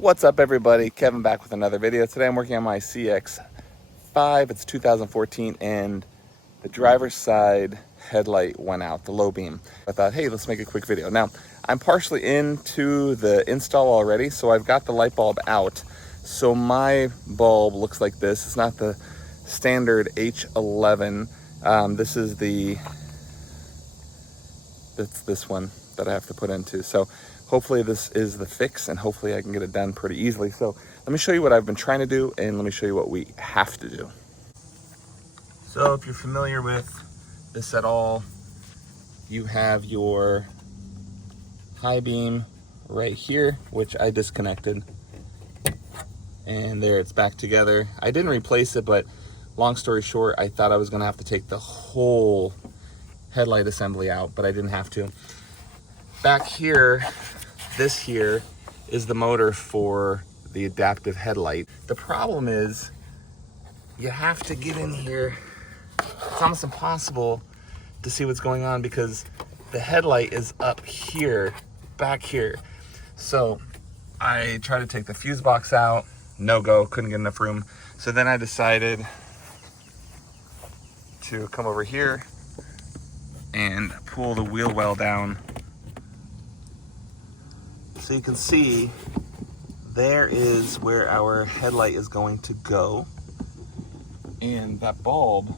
What's up everybody, Kevin back with another video. Today I'm working on my Cx-5, it's 2014, and the driver's side headlight went out, the low beam. I thought, hey, let's make a quick video. Now, I'm partially into the install already, so I've got the light bulb out. So my bulb looks like this. It's not the standard H11. This is this one that I have to put into. So hopefully this is the fix, and hopefully I can get it done pretty easily. So let me show you what I've been trying to do, and let me show you what we have to do. So if you're familiar with this at all, you have your high beam right here, which I disconnected. And there, it's back together. I didn't replace it, but long story short, I thought I was gonna have to take the whole headlight assembly out, but I didn't have to. Back here, this here is the motor for the adaptive headlight. The problem is you have to get in here. It's almost impossible to see what's going on because the headlight is up here, back here. So I tried to take the fuse box out, no go, couldn't get enough room. So then I decided to come over here and pull the wheel well down. So you can see there is where our headlight is going to go. And that bulb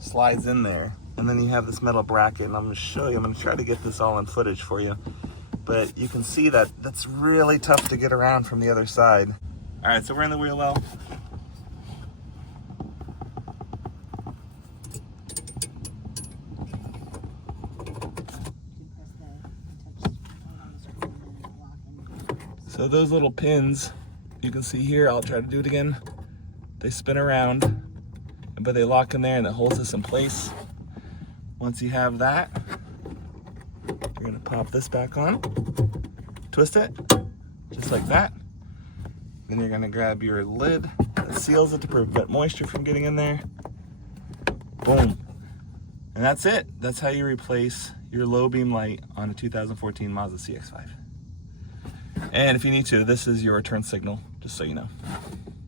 slides in there. And then you have this metal bracket, and I'm gonna show you, I'm gonna try to get this all in footage for you. But you can see that that's really tough to get around from the other side. All right, so we're in the wheel well. So those little pins you can see here, I'll try to do it again. They spin around, but they lock in there and it holds this in place. Once you have that, you're gonna pop this back on, twist it, just like that. Then you're gonna grab your lid that seals it to prevent moisture from getting in there. Boom. And that's it. That's how you replace your low beam light on a 2014 Mazda Cx-5. And if you need to, this is your turn signal, just so you know.